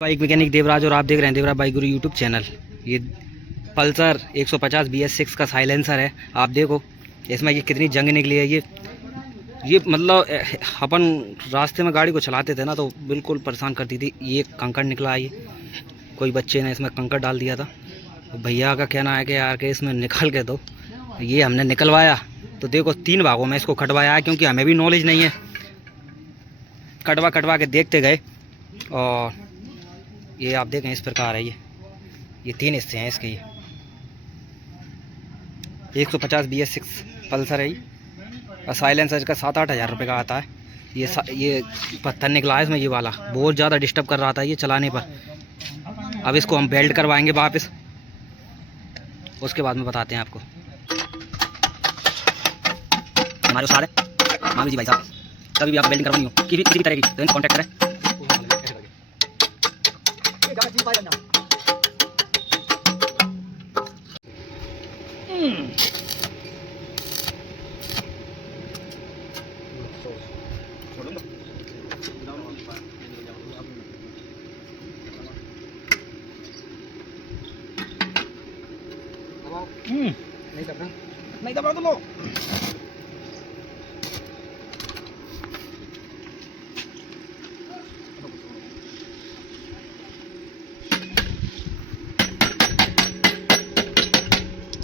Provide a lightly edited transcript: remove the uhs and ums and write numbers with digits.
Bike mechanic Devraj और आप देख रहे हैं देवराज बाइक गुरु यूट्यूब चैनल। ये पल्सर 150 BS6 का साइलेंसर है। आप देखो इसमें ये कितनी जंग निकली है। ये मतलब अपन रास्ते में गाड़ी को चलाते थे ना तो बिल्कुल परेशान करती थी। ये कंकड़ निकला है, ये कोई बच्चे ने इसमें कंकड़ डाल दिया था। तो भैया का कहना है कि यार के इसमें निकाल के दो। ये हमने निकलवाया तो देखो 3 भागों में इसको कटवाया है, क्योंकि हमें भी नॉलेज नहीं है। कटवा के देखते गए और ये आप देखें इस प्रकार है। ये 3 हिस्से हैं इसके। ये 150 BS6 पल्सर है। और साइलेंसर का 7-8 हज़ार रुपये का आता है। ये पत्थर निकला है इसमें, ये वाला बहुत ज़्यादा डिस्टर्ब कर रहा था ये चलाने पर। अब इसको हम बेल्ट करवाएंगे वापस, उसके बाद में बताते हैं आपको। हमारे सारे मामी जी भाई साहब, कभी भी आप बेल्टिंग करवानी हो किसी भी तरह की तो इनसे कॉन्टैक्ट करें। नहीं दबा तो लो।